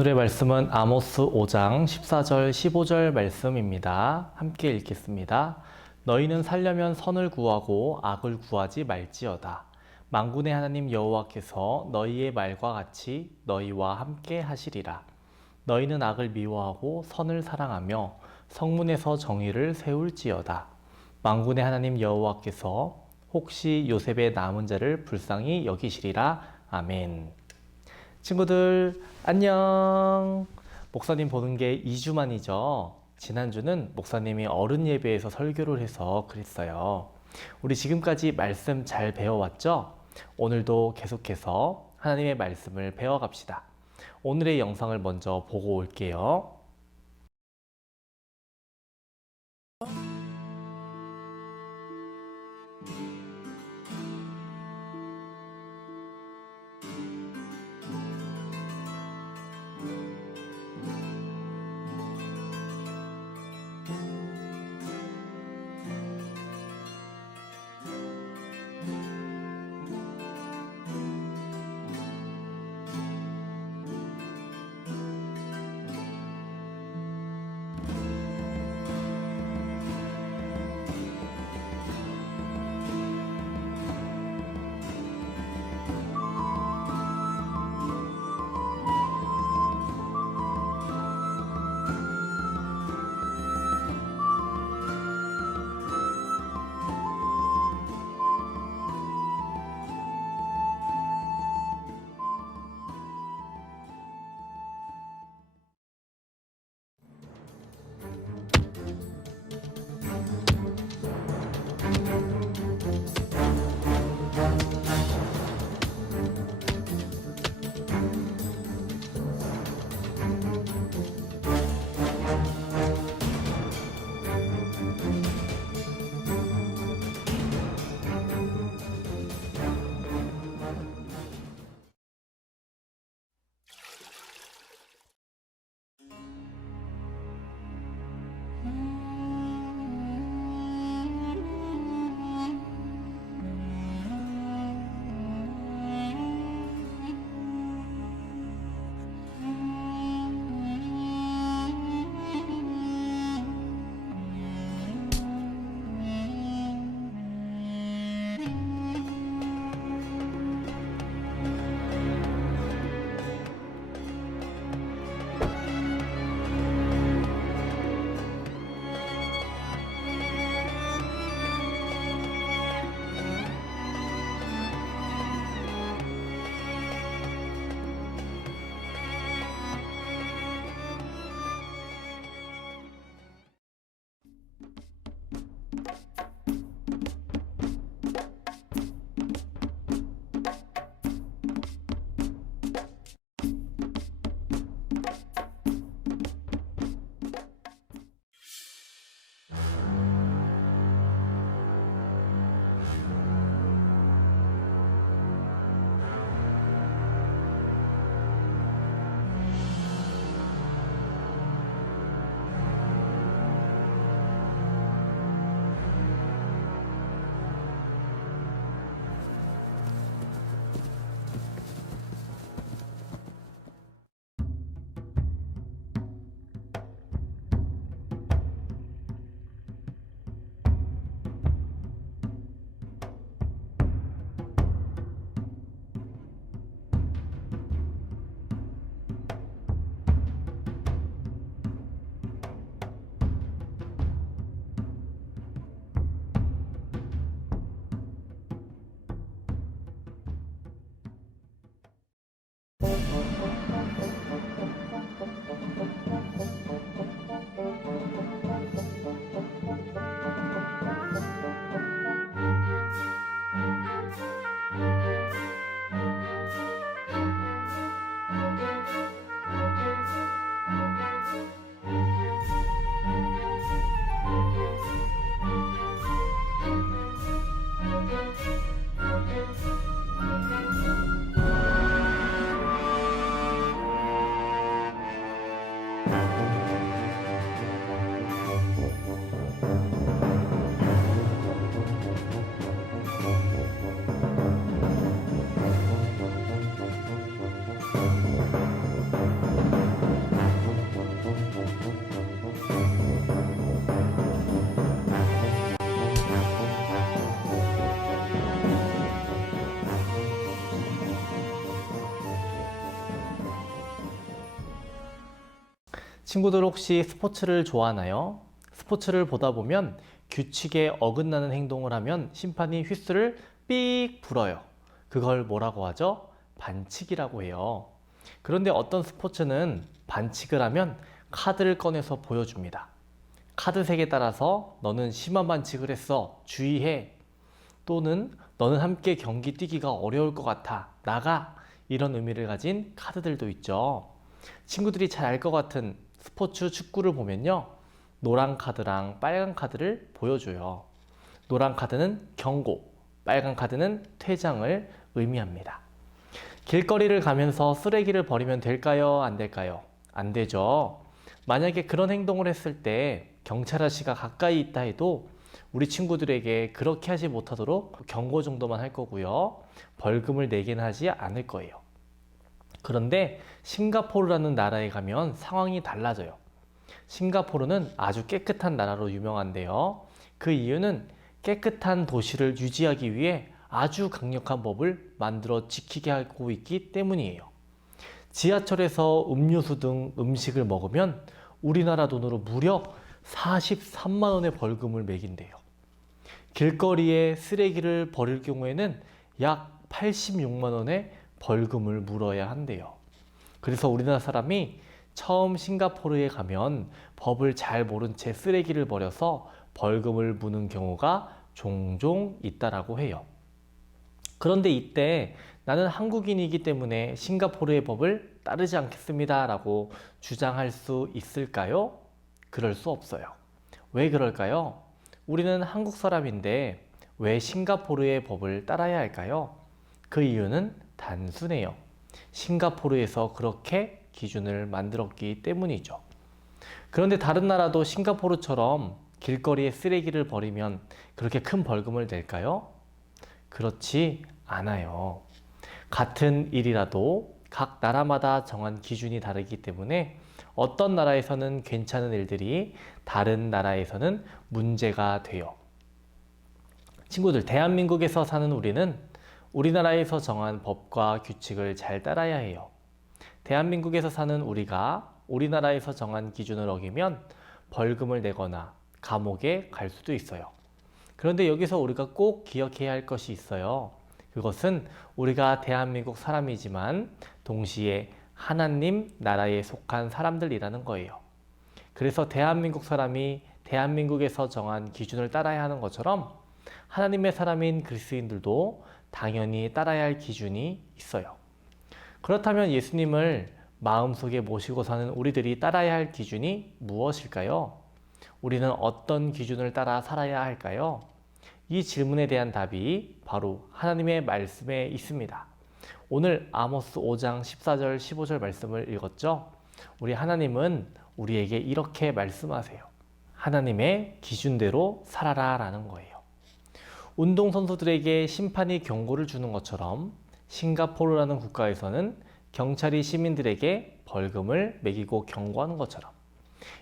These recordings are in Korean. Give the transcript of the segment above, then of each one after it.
오늘의 말씀은 아모스 5장 14절 15절 말씀입니다. 함께 읽겠습니다. 너희는 살려면 선을 구하고 악을 구하지 말지어다. 만군의 하나님 여호와께서 너희의 말과 같이 너희와 함께 하시리라. 너희는 악을 미워하고 선을 사랑하며 성문에서 정의를 세울지어다. 만군의 하나님 여호와께서 혹시 요셉의 남은 자를 불쌍히 여기시리라. 아멘. 친구들 안녕. 목사님 보는 게 2주 만이죠. 지난주는 목사님이 어른 예배에서 설교를 해서 그랬어요. 우리 지금까지 말씀 잘 배워왔죠? 오늘도 계속해서 하나님의 말씀을 배워갑시다. 오늘의 영상을 먼저 보고 올게요. 친구들 혹시 스포츠를 좋아하나요? 스포츠를 보다 보면 규칙에 어긋나는 행동을 하면 심판이 휘슬을 삑 불어요. 그걸 뭐라고 하죠? 반칙이라고 해요. 그런데 어떤 스포츠는 반칙을 하면 카드를 꺼내서 보여줍니다. 카드 색에 따라서 너는 심한 반칙을 했어. 주의해. 또는 너는 함께 경기 뛰기가 어려울 것 같아. 나가. 이런 의미를 가진 카드들도 있죠. 친구들이 잘 알 것 같은 스포츠 축구를 보면요. 노란 카드랑 빨간 카드를 보여줘요. 노란 카드는 경고, 빨간 카드는 퇴장을 의미합니다. 길거리를 가면서 쓰레기를 버리면 될까요? 안 될까요? 안 되죠. 만약에 그런 행동을 했을 때 경찰 아저씨가 가까이 있다 해도 우리 친구들에게 그렇게 하지 못하도록 경고 정도만 할 거고요. 벌금을 내긴 하지 않을 거예요. 그런데 싱가포르라는 나라에 가면 상황이 달라져요. 싱가포르는 아주 깨끗한 나라로 유명한데요. 그 이유는 깨끗한 도시를 유지하기 위해 아주 강력한 법을 만들어 지키게 하고 있기 때문이에요. 지하철에서 음료수 등 음식을 먹으면 우리나라 돈으로 무려 43만 원의 벌금을 매긴대요. 길거리에 쓰레기를 버릴 경우에는 약 86만 원의 벌금을 물어야 한대요. 그래서 우리나라 사람이 처음 싱가포르에 가면 법을 잘 모른 채 쓰레기를 버려서 벌금을 무는 경우가 종종 있다라고 해요. 그런데 이때 나는 한국인이기 때문에 싱가포르의 법을 따르지 않겠습니다 라고 주장할 수 있을까요? 그럴 수 없어요. 왜 그럴까요? 우리는 한국 사람인데 왜 싱가포르의 법을 따라야 할까요? 그 이유는 단순해요. 싱가포르에서 그렇게 기준을 만들었기 때문이죠. 그런데 다른 나라도 싱가포르처럼 길거리에 쓰레기를 버리면 그렇게 큰 벌금을 낼까요? 그렇지 않아요. 같은 일이라도 각 나라마다 정한 기준이 다르기 때문에 어떤 나라에서는 괜찮은 일들이 다른 나라에서는 문제가 돼요. 친구들, 대한민국에서 사는 우리는 우리나라에서 정한 법과 규칙을 잘 따라야 해요. 대한민국에서 사는 우리가 우리나라에서 정한 기준을 어기면 벌금을 내거나 감옥에 갈 수도 있어요. 그런데 여기서 우리가 꼭 기억해야 할 것이 있어요. 그것은 우리가 대한민국 사람이지만 동시에 하나님 나라에 속한 사람들이라는 거예요. 그래서 대한민국 사람이 대한민국에서 정한 기준을 따라야 하는 것처럼 하나님의 사람인 그리스도인들도 당연히 따라야 할 기준이 있어요. 그렇다면 예수님을 마음속에 모시고 사는 우리들이 따라야 할 기준이 무엇일까요? 우리는 어떤 기준을 따라 살아야 할까요? 이 질문에 대한 답이 바로 하나님의 말씀에 있습니다. 오늘 아모스 5장 14절 15절 말씀을 읽었죠? 우리 하나님은 우리에게 이렇게 말씀하세요. 하나님의 기준대로 살아라 라는 거예요. 운동선수들에게 심판이 경고를 주는 것처럼 싱가포르라는 국가에서는 경찰이 시민들에게 벌금을 매기고 경고하는 것처럼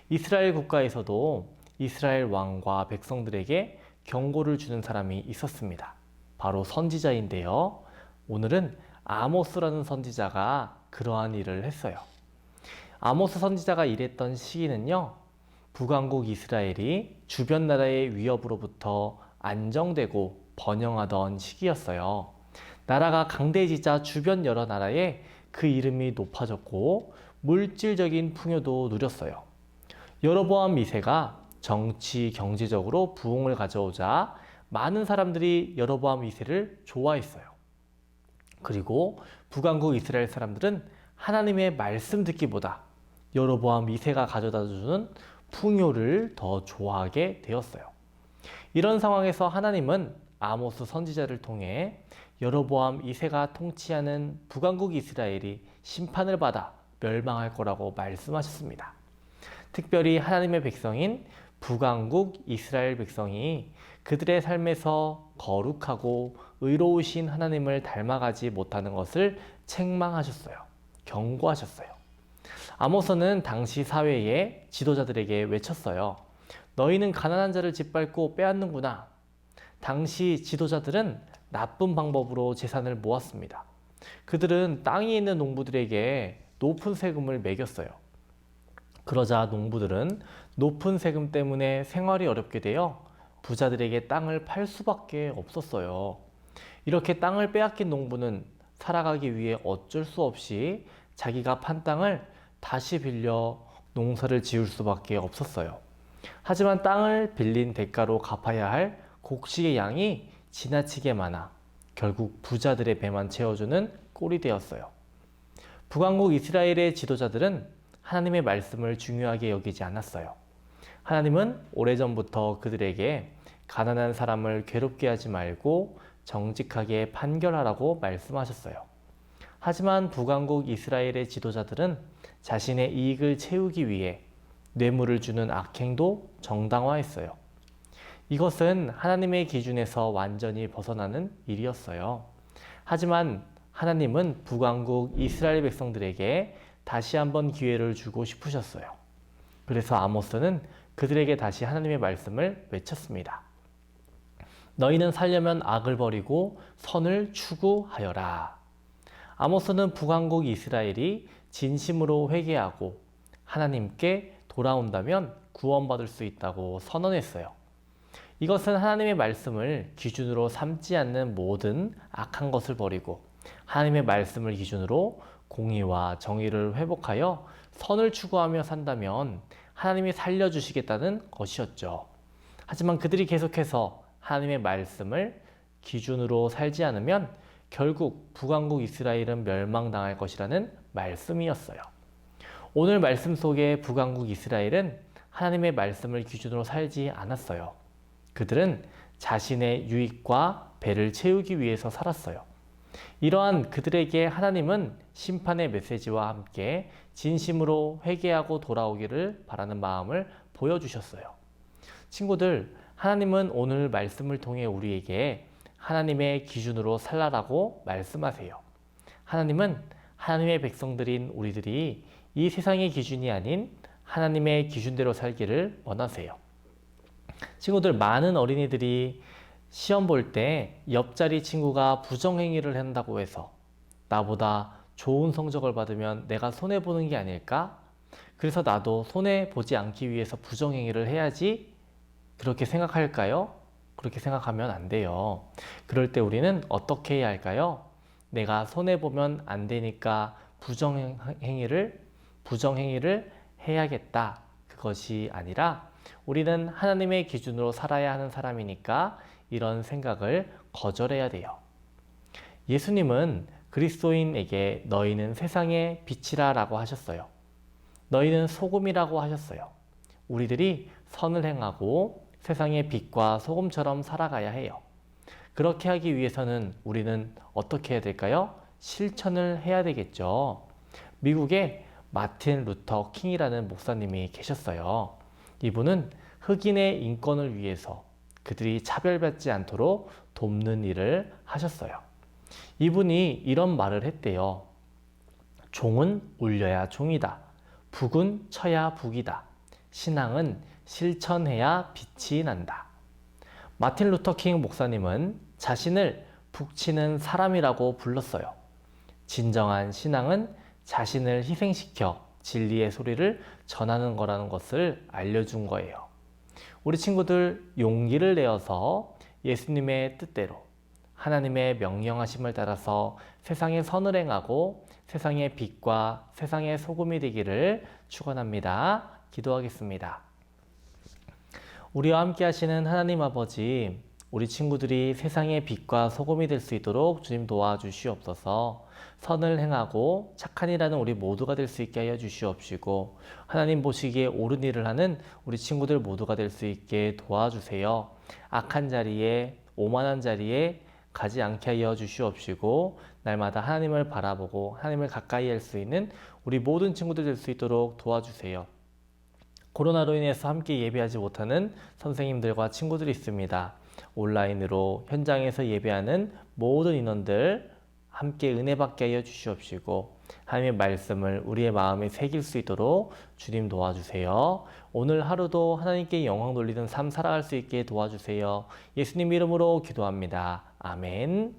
이스라엘 국가에서도 이스라엘 왕과 백성들에게 경고를 주는 사람이 있었습니다. 바로 선지자인데요. 오늘은 아모스라는 선지자가 그러한 일을 했어요. 아모스 선지자가 일했던 시기는요. 북왕국 이스라엘이 주변 나라의 위협으로부터 안정되고 번영하던 시기였어요. 나라가 강대해지자 주변 여러 나라에 그 이름이 높아졌고 물질적인 풍요도 누렸어요. 여로보암 2세가 정치, 경제적으로 부흥을 가져오자 많은 사람들이 여로보암 2세를 좋아했어요. 그리고 북왕국 이스라엘 사람들은 하나님의 말씀 듣기보다 여로보암 2세가 가져다주는 풍요를 더 좋아하게 되었어요. 이런 상황에서 하나님은 아모스 선지자를 통해 여로보암 2세가 통치하는 북왕국 이스라엘이 심판을 받아 멸망할 거라고 말씀하셨습니다. 특별히 하나님의 백성인 북왕국 이스라엘 백성이 그들의 삶에서 거룩하고 의로우신 하나님을 닮아가지 못하는 것을 책망하셨어요. 경고하셨어요. 아모스는 당시 사회의 지도자들에게 외쳤어요. 너희는 가난한 자를 짓밟고 빼앗는구나. 당시 지도자들은 나쁜 방법으로 재산을 모았습니다. 그들은 땅에 있는 농부들에게 높은 세금을 매겼어요. 그러자 농부들은 높은 세금 때문에 생활이 어렵게 되어 부자들에게 땅을 팔 수밖에 없었어요. 이렇게 땅을 빼앗긴 농부는 살아가기 위해 어쩔 수 없이 자기가 판 땅을 다시 빌려 농사를 지을 수밖에 없었어요. 하지만 땅을 빌린 대가로 갚아야 할 곡식의 양이 지나치게 많아 결국 부자들의 배만 채워주는 꼴이 되었어요. 북왕국 이스라엘의 지도자들은 하나님의 말씀을 중요하게 여기지 않았어요. 하나님은 오래전부터 그들에게 가난한 사람을 괴롭게 하지 말고 정직하게 판결하라고 말씀하셨어요. 하지만 북왕국 이스라엘의 지도자들은 자신의 이익을 채우기 위해 뇌물을 주는 악행도 정당화했어요. 이것은 하나님의 기준에서 완전히 벗어나는 일이었어요. 하지만 하나님은 북왕국 이스라엘 백성들에게 다시 한번 기회를 주고 싶으셨어요. 그래서 아모스는 그들에게 다시 하나님의 말씀을 외쳤습니다. 너희는 살려면 악을 버리고 선을 추구하여라. 아모스는 북왕국 이스라엘이 진심으로 회개하고 하나님께 돌아온다면 구원받을 수 있다고 선언했어요. 이것은 하나님의 말씀을 기준으로 삼지 않는 모든 악한 것을 버리고 하나님의 말씀을 기준으로 공의와 정의를 회복하여 선을 추구하며 산다면 하나님이 살려주시겠다는 것이었죠. 하지만 그들이 계속해서 하나님의 말씀을 기준으로 살지 않으면 결국 북왕국 이스라엘은 멸망당할 것이라는 말씀이었어요. 오늘 말씀 속에 북왕국 이스라엘은 하나님의 말씀을 기준으로 살지 않았어요. 그들은 자신의 유익과 배를 채우기 위해서 살았어요. 이러한 그들에게 하나님은 심판의 메시지와 함께 진심으로 회개하고 돌아오기를 바라는 마음을 보여주셨어요. 친구들, 하나님은 오늘 말씀을 통해 우리에게 하나님의 기준으로 살라라고 말씀하세요. 하나님은 하나님의 백성들인 우리들이 이 세상의 기준이 아닌 하나님의 기준대로 살기를 원하세요. 친구들, 많은 어린이들이 시험 볼 때 옆자리 친구가 부정행위를 한다고 해서 나보다 좋은 성적을 받으면 내가 손해보는 게 아닐까? 그래서 나도 손해보지 않기 위해서 부정행위를 해야지, 그렇게 생각할까요? 그렇게 생각하면 안 돼요. 그럴 때 우리는 어떻게 해야 할까요? 내가 손해보면 안 되니까 부정행위를 해야겠다. 그것이 아니라 우리는 하나님의 기준으로 살아야 하는 사람이니까 이런 생각을 거절해야 돼요. 예수님은 그리스도인에게 너희는 세상의 빛이라 라고 하셨어요. 너희는 소금이라고 하셨어요. 우리들이 선을 행하고 세상의 빛과 소금처럼 살아가야 해요. 그렇게 하기 위해서는 우리는 어떻게 해야 될까요? 실천을 해야 되겠죠. 미국에 마틴 루터 킹이라는 목사님이 계셨어요. 이분은 흑인의 인권을 위해서 그들이 차별받지 않도록 돕는 일을 하셨어요. 이분이 이런 말을 했대요. 종은 울려야 종이다. 북은 쳐야 북이다. 신앙은 실천해야 빛이 난다. 마틴 루터 킹 목사님은 자신을 북치는 사람이라고 불렀어요. 진정한 신앙은 자신을 희생시켜 진리의 소리를 전하는 거라는 것을 알려준 거예요. 우리 친구들, 용기를 내어서 예수님의 뜻대로 하나님의 명령하심을 따라서 세상의 선을 행하고 세상의 빛과 세상의 소금이 되기를 축원합니다. 기도하겠습니다. 우리와 함께 하시는 하나님 아버지, 우리 친구들이 세상의 빛과 소금이 될 수 있도록 주님 도와주시옵소서. 선을 행하고 착한 일하는 우리 모두가 될 수 있게 하여 주시옵시고, 하나님 보시기에 옳은 일을 하는 우리 친구들 모두가 될 수 있게 도와주세요. 악한 자리에, 오만한 자리에 가지 않게 하여 주시옵시고, 날마다 하나님을 바라보고 하나님을 가까이 할 수 있는 우리 모든 친구들 될 수 있도록 도와주세요. 코로나로 인해서 함께 예배하지 못하는 선생님들과 친구들이 있습니다. 온라인으로 현장에서 예배하는 모든 인원들 함께 은혜 받게 하여 주시옵시고, 하나님의 말씀을 우리의 마음에 새길 수 있도록 주님 도와주세요. 오늘 하루도 하나님께 영광 돌리는 삶 살아갈 수 있게 도와주세요. 예수님 이름으로 기도합니다. 아멘.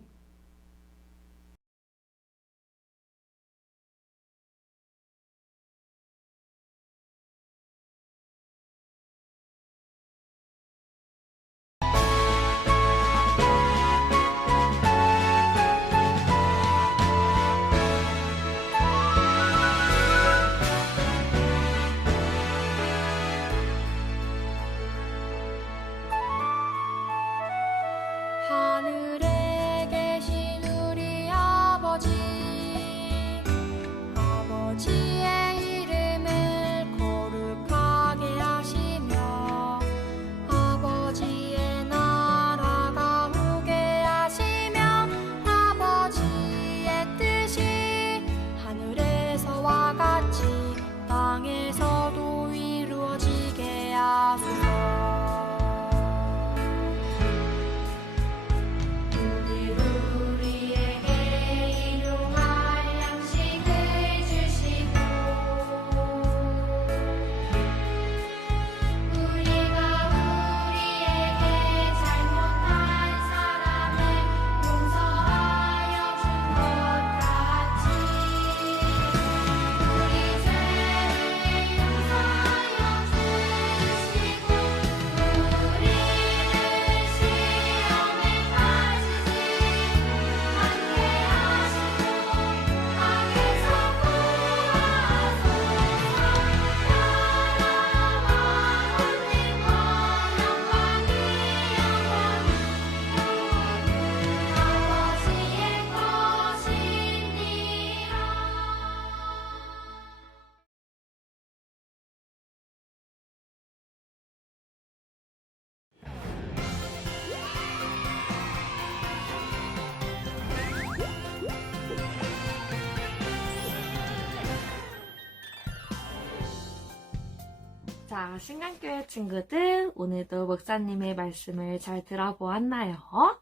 자, 신강교회 친구들, 오늘도 목사님의 말씀을 잘 들어보았나요? 맞아요.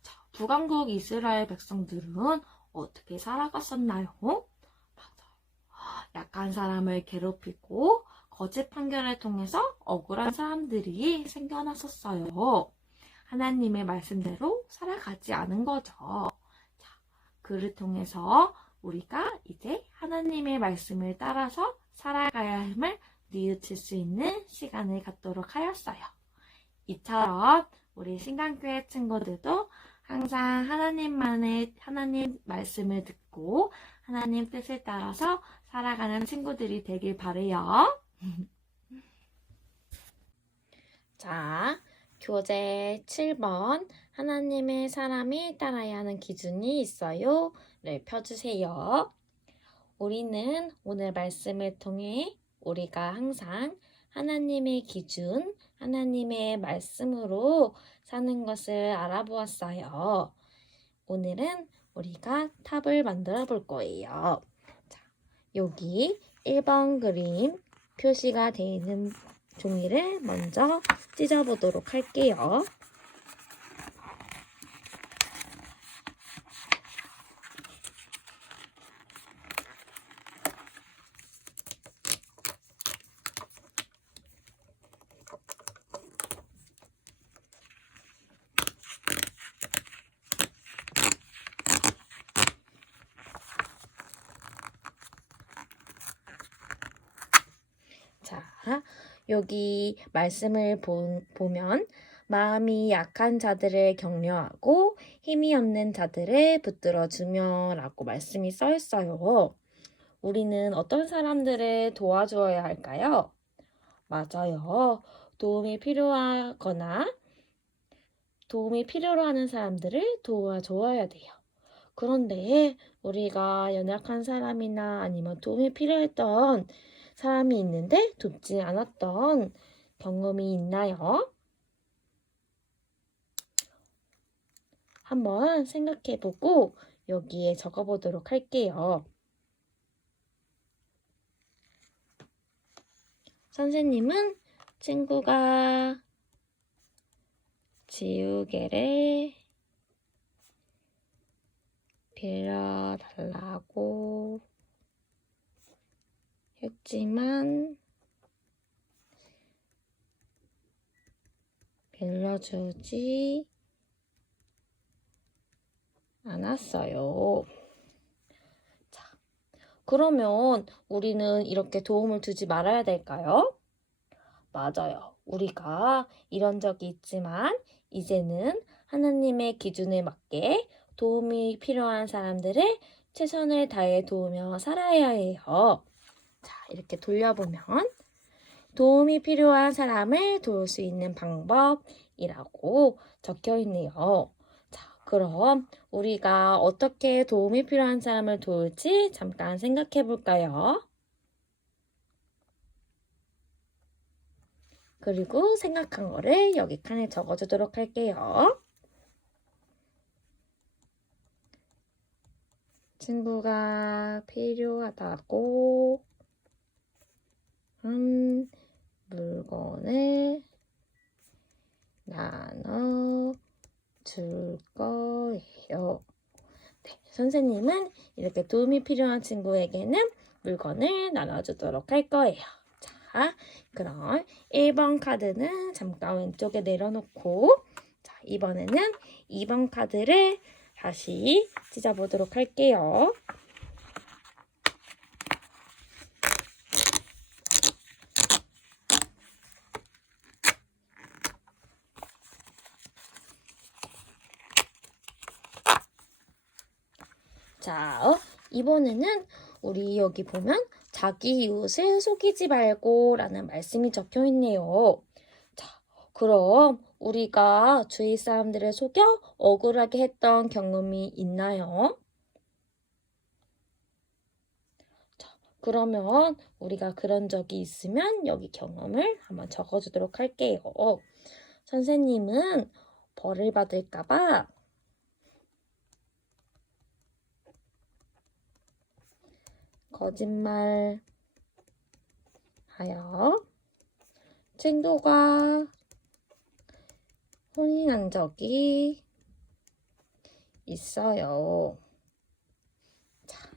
자, 북왕국 이스라엘 백성들은 어떻게 살아갔었나요? 맞아요. 약한 사람을 괴롭히고 거짓 판결을 통해서 억울한 사람들이 생겨났었어요. 하나님의 말씀대로 살아가지 않은 거죠. 자, 그를 통해서 우리가 이제 하나님의 말씀을 따라서 살아가야 함을 뉘우칠 수 있는 시간을 갖도록 하였어요. 이처럼 우리 신강교회 친구들도 항상 하나님 말씀을 듣고 하나님 뜻을 따라서 살아가는 친구들이 되길 바래요. 자, 교재 7번 하나님의 사람이 따라야 하는 기준이 있어요. 를 펴주세요. 우리는 오늘 말씀을 통해 우리가 항상 하나님의 기준, 하나님의 말씀으로 사는 것을 알아보았어요. 오늘은 우리가 탑을 만들어 볼 거예요. 자, 여기 1번 그림 표시가 되어 있는 종이를 먼저 찢어보도록 할게요. 자, 여기 말씀을 보면 마음이 약한 자들을 격려하고 힘이 없는 자들을 붙들어주며 라고 말씀이 써 있어요. 우리는 어떤 사람들을 도와주어야 할까요? 맞아요. 도움이 필요하거나 도움이 필요로 하는 사람들을 도와줘야 돼요. 그런데 우리가 연약한 사람이나 아니면 도움이 필요했던 사람이 있는데 돕지 않았던 경험이 있나요? 한번 생각해보고 여기에 적어보도록 할게요. 선생님은 친구가 지우개를 빌려달라고 했지만 빌려주지 않았어요. 자, 그러면 우리는 이렇게 도움을 주지 말아야 될까요? 맞아요. 우리가 이런 적이 있지만 이제는 하나님의 기준에 맞게 도움이 필요한 사람들을 최선을 다해 도우며 살아야 해요. 자, 이렇게 돌려보면 도움이 필요한 사람을 도울 수 있는 방법이라고 적혀 있네요. 자, 그럼 우리가 어떻게 도움이 필요한 사람을 도울지 잠깐 생각해 볼까요? 그리고 생각한 거를 여기 칸에 적어주도록 할게요. 친구가 필요하다고 한 물건을 나눠줄 거예요. 네, 선생님은 이렇게 도움이 필요한 친구에게는 물건을 나눠주도록 할 거예요. 자, 그럼 1번 카드는 잠깐 왼쪽에 내려놓고 자, 이번에는 2번 카드를 다시 찢어보도록 할게요. 자, 이번에는 우리 여기 보면 자기 이웃을 속이지 말고 라는 말씀이 적혀 있네요. 자, 그럼 우리가 주위 사람들을 속여 억울하게 했던 경험이 있나요? 자, 그러면 우리가 그런 적이 있으면 여기 경험을 한번 적어주도록 할게요. 선생님은 벌을 받을까봐 거짓말 하여 친구가 혼이 난 적이 있어요. 자,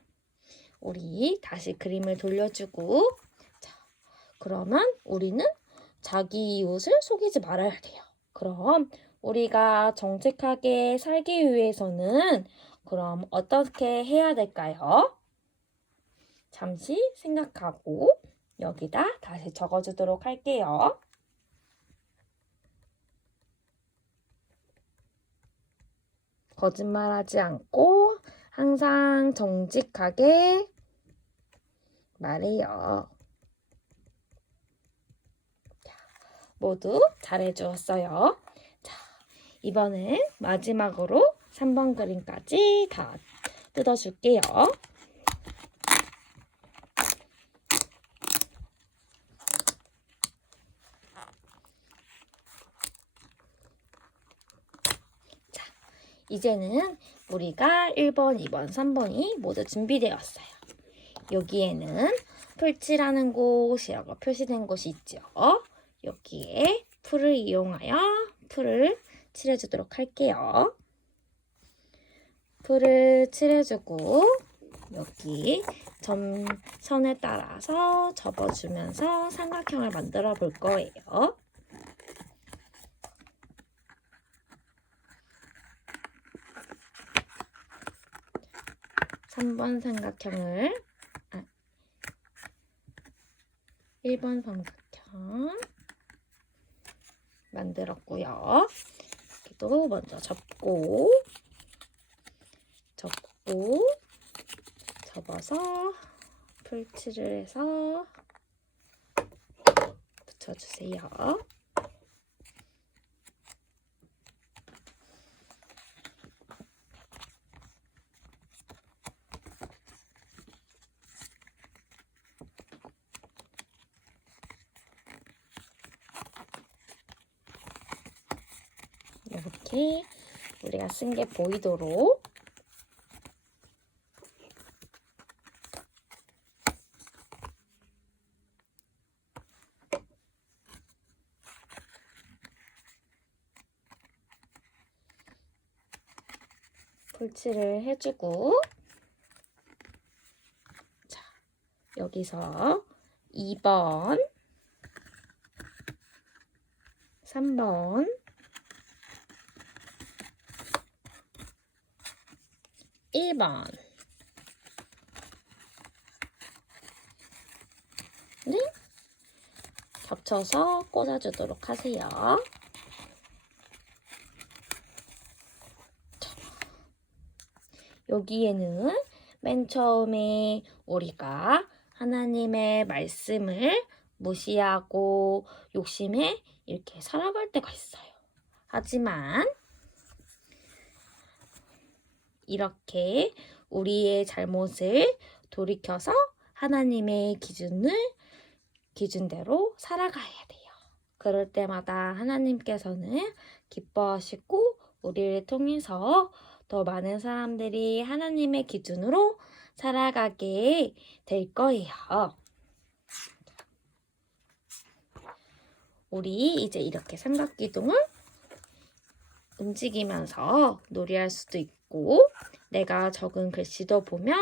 우리 다시 그림을 돌려주고, 자, 그러면 우리는 자기 이웃을 속이지 말아야 돼요. 그럼 우리가 정직하게 살기 위해서는 그럼 어떻게 해야 될까요? 잠시 생각하고 여기다 다시 적어주도록 할게요. 거짓말하지 않고 항상 정직하게 말해요. 모두 잘해주었어요. 자, 이번엔 마지막으로 3번 그림까지 다 뜯어줄게요. 자, 이제는 우리가 1번, 2번, 3번이 모두 준비되었어요. 여기에는 풀칠하는 곳이라고 표시된 곳이 있죠. 여기에 풀을 이용하여 풀을 칠해주도록 할게요. 풀을 칠해주고 여기 점선에 따라서 접어주면서 삼각형을 만들어 볼 거예요. 3번 삼각형을 1번 삼각형 만들었고요. 여기도 먼저 접고 접어서 풀칠을 해서 붙여주세요. 이렇게 우리가 쓴 게 보이도록 풀칠을 해주고, 자, 여기서 2번, 3번, 1번 네? 겹쳐서 꽂아주도록 하세요. 여기에는 맨 처음에 우리가 하나님의 말씀을 무시하고 욕심에 이렇게 살아갈 때가 있어요. 하지만 이렇게 우리의 잘못을 돌이켜서 하나님의 기준대로 살아가야 돼요. 그럴 때마다 하나님께서는 기뻐하시고 우리를 통해서 더 많은 사람들이 하나님의 기준으로 살아가게 될 거예요. 우리 이제 이렇게 삼각기둥을 움직이면서 놀이할 수도 있고, 내가 적은 글씨도 보며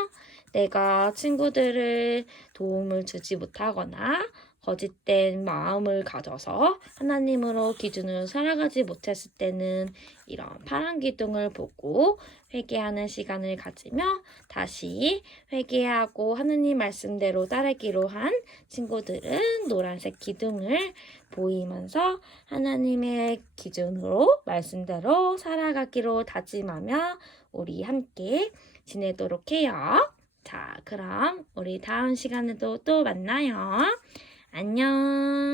내가 친구들을 도움을 주지 못하거나 거짓된 마음을 가져서 하나님으로 기준으로 살아가지 못했을 때는 이런 파란 기둥을 보고 회개하는 시간을 가지며 다시 회개하고 하나님 말씀대로 따르기로 한 친구들은 노란색 기둥을 보이면서 하나님의 기준으로 말씀대로 살아가기로 다짐하며 우리 함께 지내도록 해요. 자, 그럼 우리 다음 시간에도 또 만나요. 안녕.